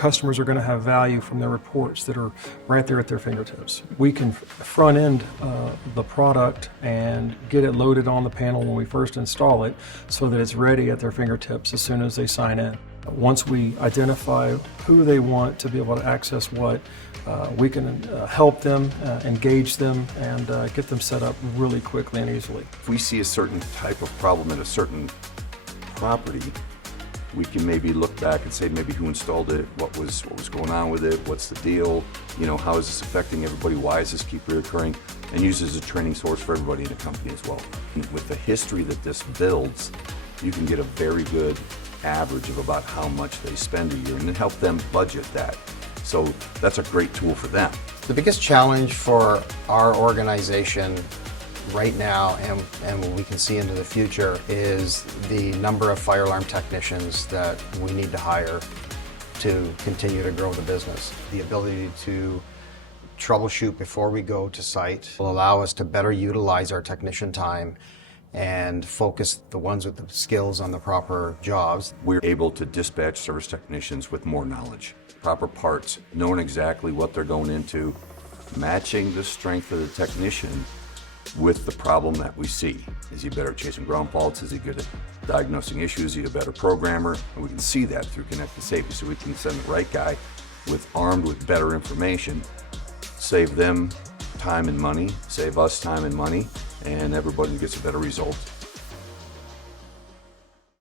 customers are going to have value from their reports that are right there at their fingertips. We can front end the product and get it loaded on the panel when we first install it so that it's ready at their fingertips as soon as they sign in. Once we identify who they want to be able to access what, we can help them, engage them, and get them set up really quickly and easily. If we see a certain type of problem at a certain property, we can maybe look back and say maybe who installed it, what was going on with it, what's the deal, you know, how is this affecting everybody, why does this keep reoccurring, and use it as a training source for everybody in the company as well. And with the history that this builds, you can get a very good average of about how much they spend a year and then help them budget that. So that's a great tool for them. The biggest challenge for our organization right now and what we can see into the future is the number of fire alarm technicians that we need to hire to continue to grow the business. The ability to troubleshoot before we go to site will allow us to better utilize our technician time and focus the ones with the skills on the proper jobs. We're able to dispatch service technicians with more knowledge, proper parts, knowing exactly what they're going into, matching the strength of the technician with the problem that we see. Is he better at chasing ground faults? Is he good at diagnosing issues? Is he a better programmer? And we can see that through ConnectedSafety, so we can send the right guy armed with better information, save them time and money, save us time and money, and everybody gets a better result